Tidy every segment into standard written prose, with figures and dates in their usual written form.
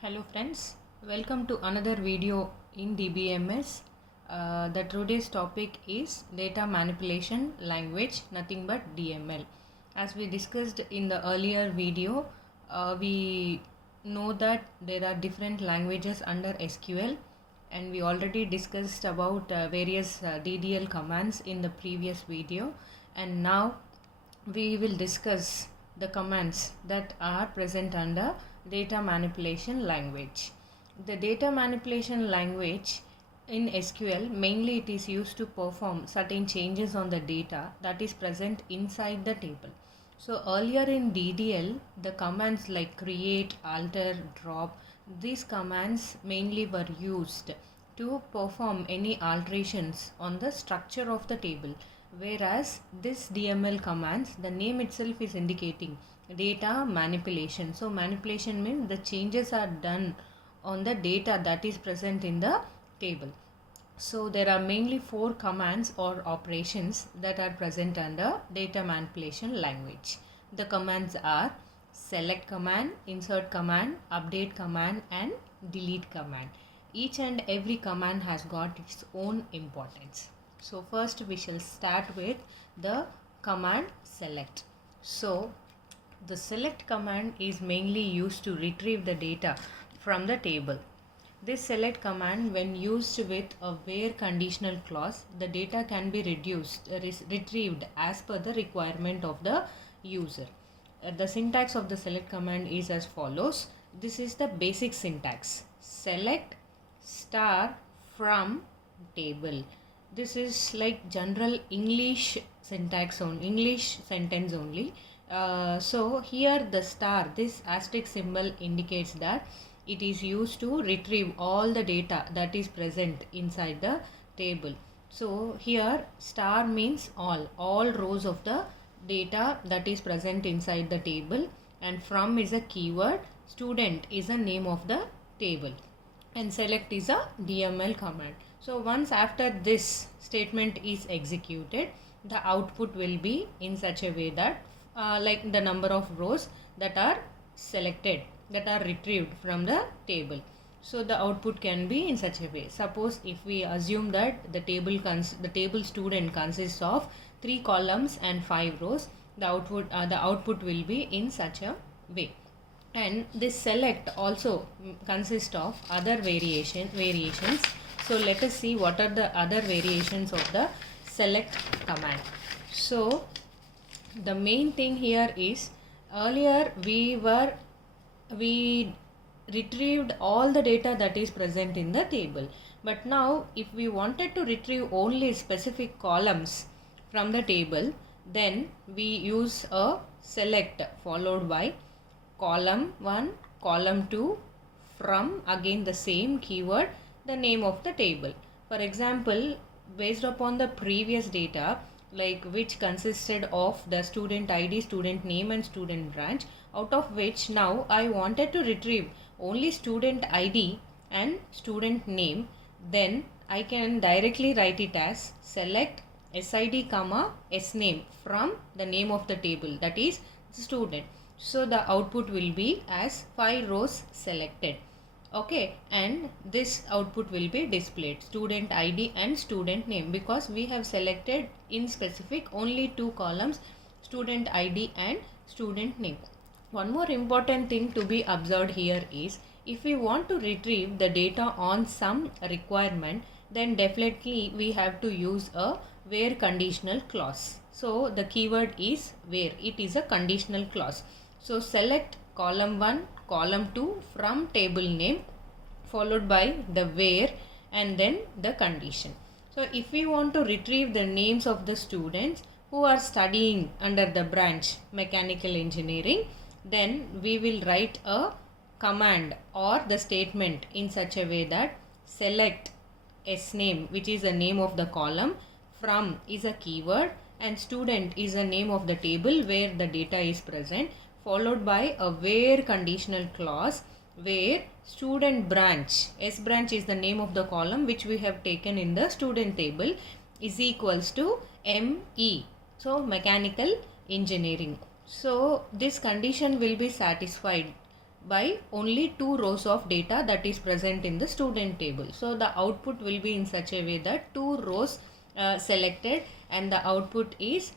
Hello friends, welcome to another video in DBMS. The today's topic is data manipulation language, nothing but DML. As we discussed in the earlier video, we know that there are different languages under SQL, and we already discussed about various DDL commands in the previous video, and now we will discuss the commands that are present under data manipulation language. The data manipulation language in SQL, mainly it is used to perform certain changes on the data that is present inside the table. So earlier in DDL, the commands like create, alter, drop, these commands mainly were used to perform any alterations on the structure of the table, whereas this DML commands, the name itself is indicating data manipulation. So manipulation means the changes are done on the data that is present in the table. So there are mainly 4 commands or operations that are present under data manipulation language. The commands are select command, insert command, update command and delete command. Each and every command has got its own importance. So first we shall start with the command select. So the select command is mainly used to retrieve the data from the table. This select command, when used with a where conditional clause, the data can be retrieved as per the requirement of the user. The syntax of the select command is as follows. This is the basic syntax. Select star from table. This is like general English syntax on English sentence only. So here the star, this asterisk symbol indicates that it is used to retrieve all the data that is present inside the table. So here star means all rows of the data that is present inside the table, and from is a keyword, student is the name of the table, and select is a DML command. So once after this statement is executed, the output will be in such a way that like the number of rows that are selected, that are retrieved from the table. So the output can be in such a way. Suppose if we assume that the table student consists of 3 columns and 5 rows, the output will be in such a way. And this select also consists of other variations. So let us see what are the other variations of the select command. So the main thing here is, earlier we retrieved all the data that is present in the table, but now if we wanted to retrieve only specific columns from the table, then we use a select followed by column 1, column 2, from again the same keyword, the name of the table. For example, based upon the previous data, like which consisted of the student ID, student name and student branch, out of which now I wanted to retrieve only student ID and student name, then I can directly write it as select SID comma SName from the name of the table, that is student. So the output will be as 5 rows selected. Okay, and this output will be displayed student ID and student name, because we have selected in specific only 2 columns, student ID and student name. One more important thing to be observed here is, if we want to retrieve the data on some requirement, then definitely we have to use a where conditional clause. So the keyword is where, it is a conditional clause. So select column 1, column 2 from table name followed by the where and then the condition. So if we want to retrieve the names of the students who are studying under the branch mechanical engineering, then we will write a command or the statement in such a way that select SName, which is the name of the column, from is a keyword, and student is the name of the table where the data is present, followed by a where conditional clause where student branch, S branch is the name of the column which we have taken in the student table, is equals to ME, so mechanical engineering. So this condition will be satisfied by only 2 rows of data that is present in the student table. So the output will be in such a way that 2 rows selected, and the output is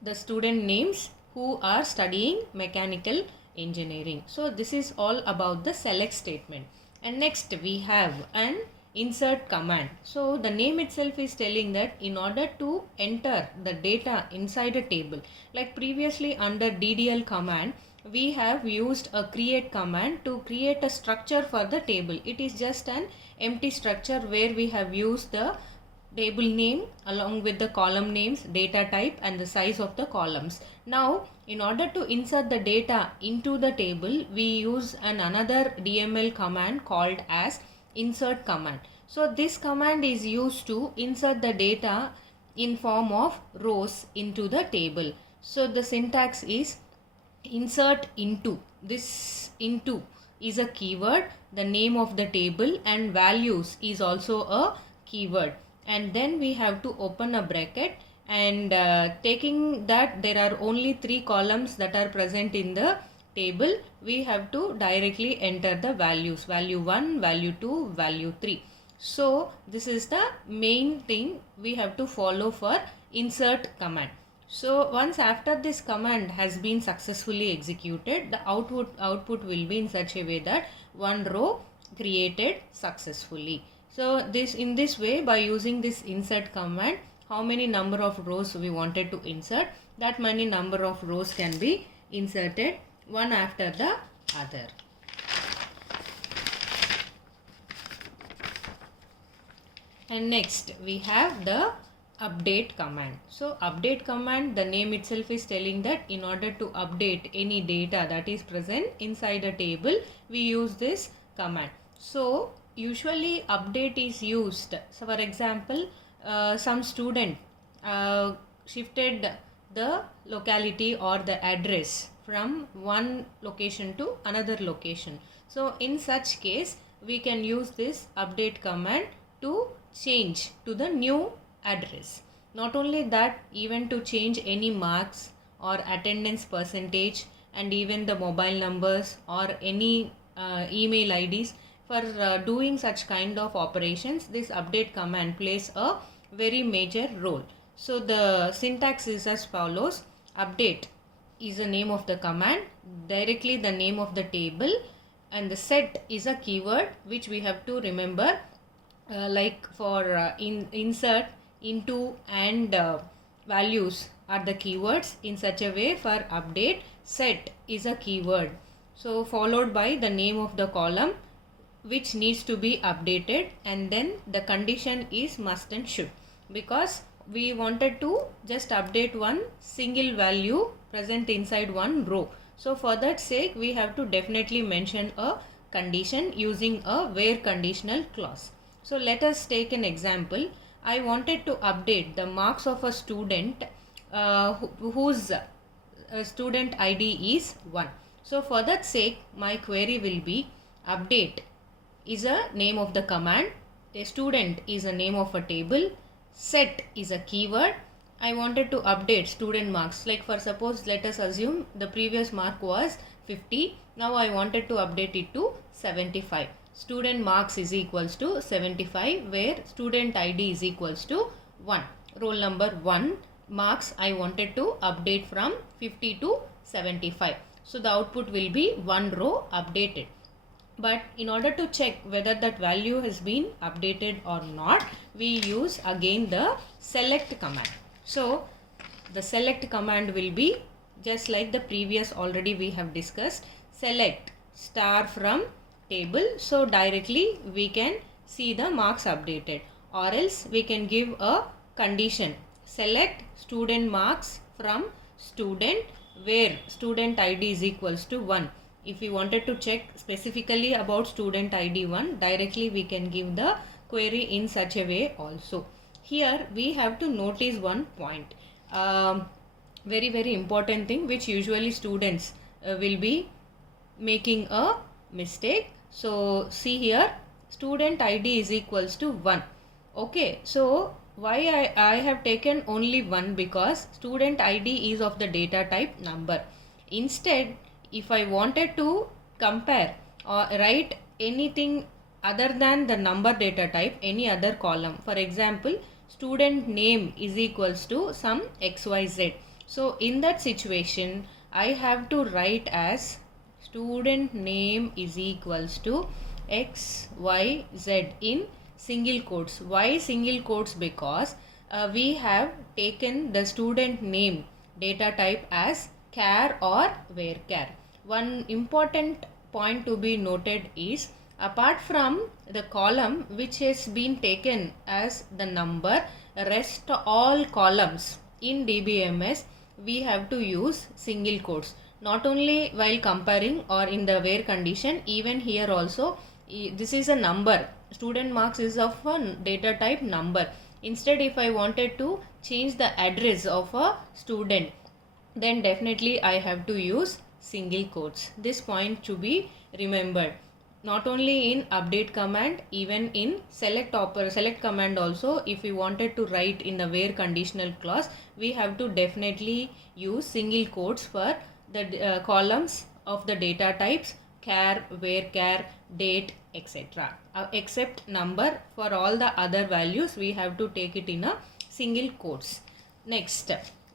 the student names who are studying mechanical engineering. So this is all about the select statement. And next we have an insert command. So the name itself is telling that in order to enter the data inside a table, like previously under DDL command, we have used a create command to create a structure for the table. It is just an empty structure where we have used the table name along with the column names, data type and the size of the columns. Now in order to insert the data into the table, we use another DML command called as insert command. So this command is used to insert the data in form of rows into the table. So the syntax is insert into. This into is a keyword, the name of the table, and values is also a keyword. And then we have to open a bracket, and taking that there are only 3 columns that are present in the table, we have to directly enter the values, value 1, value 2, value 3. So this is the main thing we have to follow for insert command. So once after this command has been successfully executed, the output will be in such a way that 1 row created successfully. So in this way, by using this insert command, how many number of rows we wanted to insert, that many number of rows can be inserted one after the other. And next we have the update command. So update command, the name itself is telling that in order to update any data that is present inside a table, we use this command. So usually update is used. So for example, some student shifted the locality or the address from one location to another location. So in such case, we can use this update command to change to the new address. Not only that, even to change any marks or attendance percentage, and even the mobile numbers or any email IDs. For doing such kind of operations, this update command plays a very major role. So the syntax is as follows: update is the name of the command, directly the name of the table, and the set is a keyword which we have to remember, like for insert, into and values are the keywords. In such a way, for update, set is a keyword, so followed by the name of the column which needs to be updated, and then the condition is must and should, because we wanted to just update one single value present inside one row. So for that sake, we have to definitely mention a condition using a where conditional clause. So let us take an example. I wanted to update the marks of a student whose student ID is 1. So for that sake, my query will be update is a name of the command, a student is a name of a table, set is a keyword. I wanted to update student marks, like for suppose let us assume the previous mark was 50, now I wanted to update it to 75. Student marks is equals to 75, where student ID is equals to 1. Roll number 1 marks I wanted to update from 50 to 75. So the output will be 1 row updated. But in order to check whether that value has been updated or not, we use again the select command. So the select command will be just like the previous already we have discussed, select star from table. So directly we can see the marks updated, or else we can give a condition, select student marks from student where student ID is equals to 1. If we wanted to check specifically about student ID 1, directly we can give the query in such a way also. Here we have to notice one point, very important thing which usually students will be making a mistake. So see here, student ID is equals to 1. Okay, so why I have taken only 1? Because student ID is of the data type number. Instead, if I wanted to compare or write anything other than the number data type, any other column, for example, student name is equals to some xyz. So in that situation, I have to write as student name is equals to xyz in single quotes. Why single quotes? Because we have taken the student name data type as char or varchar. One important point to be noted is, apart from the column which has been taken as the number, rest all columns in DBMS we have to use single quotes. Not only while comparing or in the where condition, even here also this is a number. Student marks is of a data type number. Instead, if I wanted to change the address of a student, then definitely I have to use single quotes. This point to be remembered. Not only in update command, even in select command also, if we wanted to write in the where conditional clause, we have to definitely use single quotes for the columns of the data types char, varchar, date, etc. Except number, for all the other values we have to take it in a single quotes. Next,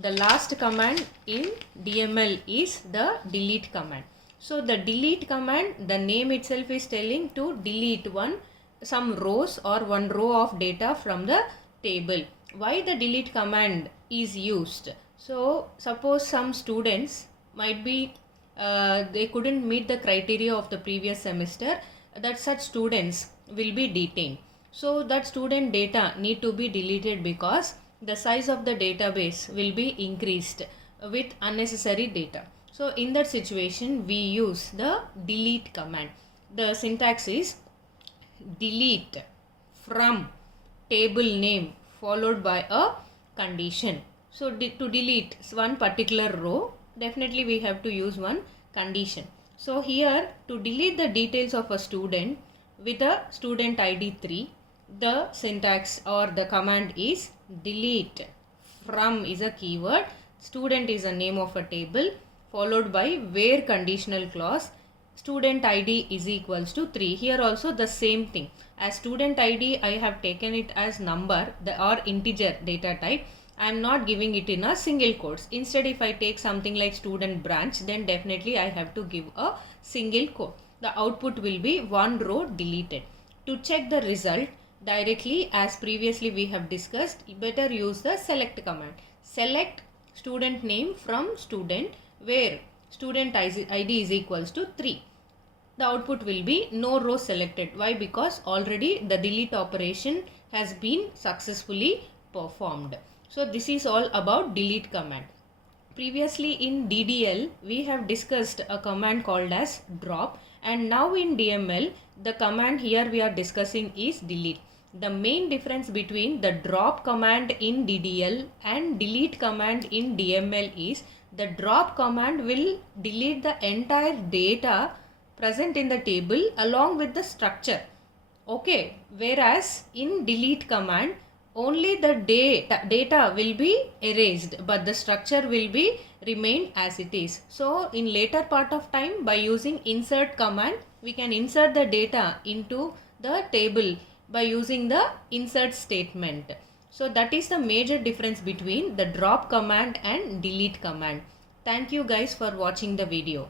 the last command in DML is the delete command. So the delete command, the name itself is telling to delete some rows or one row of data from the table. Why the delete command is used? So suppose some students might be they couldn't meet the criteria of the previous semester, that such students will be detained. So that student data need to be deleted because the size of the database will be increased with unnecessary data. So in that situation we use the delete command. The syntax is delete from table name followed by a condition. So to delete one particular row, definitely we have to use one condition. So here, to delete the details of a student with a student ID 3, the syntax or the command is delete from is a keyword, student is a name of a table, followed by where conditional clause, student ID is equals to 3. Here also the same thing. As student ID, I have taken it as number or integer data type. I am not giving it in a single quotes. Instead, if I take something like student branch, then definitely I have to give a single quote. The output will be one row deleted. To check the result directly, as previously we have discussed, better use the select command. Select student name from student where student ID is equals to 3. The output will be no row selected. Why? Because already the delete operation has been successfully performed. So this is all about delete command. Previously in DDL we have discussed a command called as drop, and now in DML the command here we are discussing is delete. The main difference between the drop command in DDL and delete command in DML is the drop command will delete the entire data present in the table along with the structure. Okay, whereas in delete command only the data will be erased, but the structure will be remain as it is. So in later part of time, by using insert command, we can insert the data into the table by using the insert statement. So that is the major difference between the drop command and delete command. Thank you guys for watching the video.